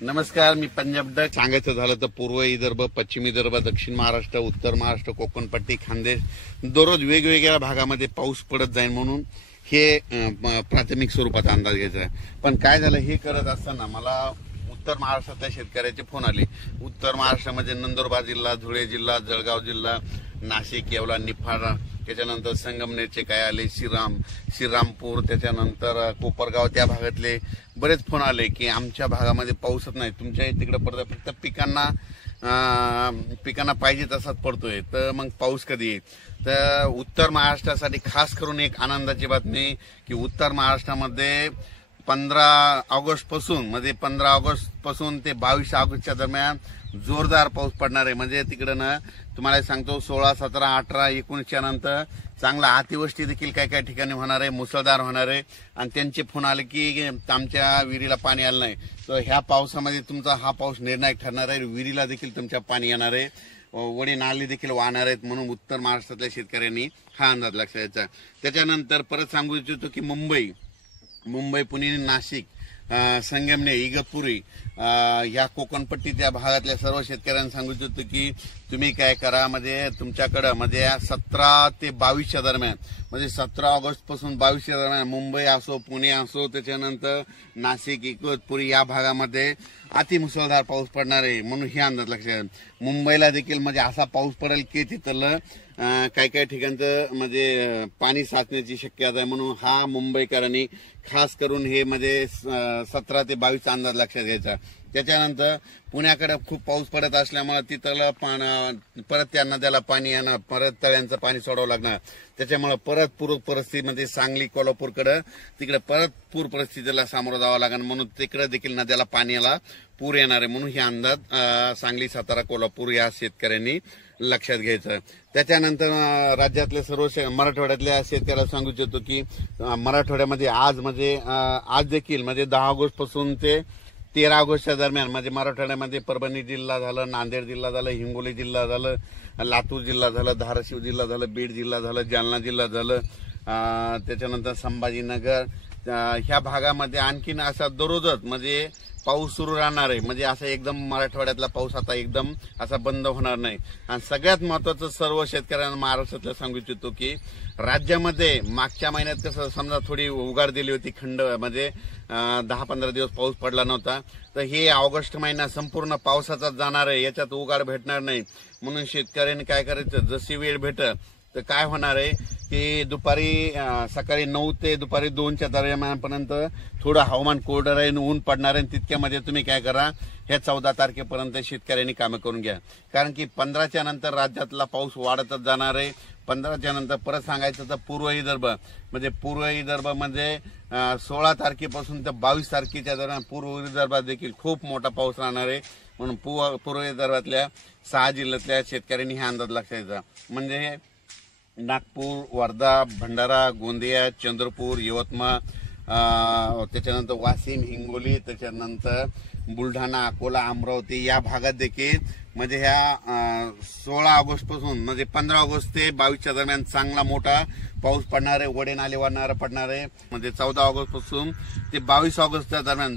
नमस्कार, मी पंजाब डक. सांगायचं झालं तर पूर्व विदर्भ, पश्चिम विदर्भ, दक्षिण महाराष्ट्र, उत्तर महाराष्ट्र, कोकणपट्टी, खानदेश दररोज वेगवेगळ्या भागामध्ये पाऊस पडत जाईल म्हणून हे प्राथमिक स्वरूपात अंदाज घ्यायचा आहे. पण काय झालं, हे करत असताना मला उत्तर महाराष्ट्रातल्या शेतकऱ्याचे फोन आले. उत्तर महाराष्ट्रामध्ये नंदुरबार जिल्हा, धुळे जिल्हा, जळगाव जिल्हा, नाशिक, येवला, निफाड, त्याच्यानंतर संगमनेरचे काय आले, श्रीरामपूर, त्याच्यानंतर कोपरगाव, त्या भागातले बरेच फोन आले की आमच्या भागामध्ये पाऊसच नाही, तुमच्या तिकडे पडतोय, फक्त पिकांना पाहिजे तसाच पडतोय. तर मग पाऊस कधी येईल? तर उत्तर महाराष्ट्रासाठी खास करून एक आनंदाची बातमी की उत्तर महाराष्ट्रामध्ये 15 ऑगस्ट पासून ते 22 ऑगस्टच्या दरम्यान जोरदार पाऊस पडणार आहे. म्हणजे तिकडं ना तुम्हाला सांगतो 16, 17, 18, 19 नंतर चांगला अतिवृष्टी देखील काही ठिकाणी होणार आहे, मुसळधार होणार आहे. आणि त्यांचे फोन आले की आमच्या विहिरीला पाणी आलं नाही. तर ह्या पावसामध्ये तुमचा हा पाऊस निर्णायक ठरणार आहे, विहिरीला देखील तुमच्या पाणी येणार आहे, वडे नाले देखील वाहणार आहेत. म्हणून उत्तर महाराष्ट्रातल्या शेतकऱ्यांनी हा अंदाज लक्षात घ्यायचा. त्याच्यानंतर परत सांगू इच्छितो की मुंबई, पुणे, नाशिक, संगमनेर, इगतपुरी, या कोकणपट्टी त्या भागातल्या सर्व शेतकऱ्यांना सांगू इच्छितो की तुम्ही काय करा, म्हणजे तुमच्याकडं म्हणजे 17 ते 22च्या दरम्यान, म्हणजे 17 ऑगस्ट पासून 22च्या दरम्यान मुंबई असो, पुणे असो, त्याच्यानंतर नाशिक, इगतपुरी या भागामध्ये अतिमुसळधार पाऊस पडणार आहे. म्हणून हे अंदाज लक्षात. मुंबईला देखील म्हणजे असा पाऊस पडेल की तिथलं काही ठिकाणचं म्हणजे पाणी साचण्याची शक्यता आहे. म्हणून हा मुंबईकरांनी खास करून हे म्हणजे 17 ते 22चा अंदाज लक्षात घ्यायचा. त्याच्यानंतर पुण्याकडे खूप पाऊस पडत असल्यामुळे तिथलं परत त्या नद्याला पाणी येणार, परत तळ्यांचं पाणी सोडावं लागणार. त्याच्यामुळे परत पूर परिस्थितीमध्ये सांगली, कोल्हापूरकडे तिकडे परत पूर परिस्थितीला सामोरं जावं लागणार. म्हणून तिकडे देखील नद्याला पाण्याला पूर येणार आहे. म्हणून हे अंदाज सांगली, सातारा, कोल्हापूर या शेतकऱ्यांनी लक्षात घ्यायचं. त्याच्यानंतर राज्यातले सर्व मराठवाड्यातल्या शेतकऱ्याला सांगू इच्छितो की मराठवाड्यामध्ये आज देखील म्हणजे 10 ऑगस्ट पासून ते 13 ऑगस्टच्या दरम्यान म्हणजे मराठवाड्यामध्ये परभणी जिल्हा झालं, नांदेड जिल्हा झालं, हिंगोली जिल्हा झालं, लातूर जिल्हा झालं, धाराशिव जिल्हा झालं, बीड जिल्हा झालं, जालना जिल्हा झालं, त्याच्यानंतर संभाजीनगर, ह्या भागामध्ये आणखीन असा दररोजच म्हणजे पाऊस सुरू राहणार आहे. म्हणजे असं एकदम मराठवाड्यातला पाऊस आता एकदम असा बंद होणार नाही. आणि सगळ्यात महत्वाचं सर्व शेतकऱ्यांना महाराष्ट्रातल्या सांगू इच्छितो की राज्यामध्ये मागच्या महिन्यात कसं समजा थोडी उघाड दिली होती, खंड म्हणजे 10-15 दिवस पाऊस पडला नव्हता. तर हे ऑगस्ट महिना संपूर्ण पावसाचाच जाणार आहे, याच्यात उघाड भेटणार नाही. म्हणून शेतकऱ्यांनी काय करायचं, जशी वेळ भेटत तर काय होणार आहे की सकाळी 9 ते दुपारी 2च्या दरम्यानपर्यंत थोडं हवामान कोरडं राहील, ऊन पडणार आहे. तितक्यामध्ये तुम्ही काय करा, हे 14 तारखेपर्यंत शेतकऱ्यांनी कामं करून घ्या. कारण की 15च्या नंतर राज्यातला पाऊस वाढतच जाणार आहे. 15च्या नंतर परत सांगायचं तर पूर्व विदर्भ म्हणजे 16 तारखेपासून तर 22 तारखेच्या दरम्यान पूर्व विदर्भात देखील खूप मोठा पाऊस राहणार आहे. म्हणून पूर्व विदर्भातल्या 6 जिल्ह्यातल्या शेतकऱ्यांनी हा अंदाज लक्षात घ्यायचा. म्हणजे नागपूर, वर्धा, भंडारा, गोंदिया, चंद्रपूर, यवतमाळ, त्याच्यानंतर वाशिम, हिंगोली, त्याच्यानंतर बुलढाणा, अकोला, अमरावती या भागात देखील म्हणजे ह्या 16 ऑगस्ट पासून म्हणजे 15 ऑगस्ट ते 22च्या दरम्यान चांगला मोठा पाऊस पडणार आहे, वडे नाले वाहणारा पडणार आहे. म्हणजे 14 ऑगस्ट पासून ते 22 ऑगस्टच्या दरम्यान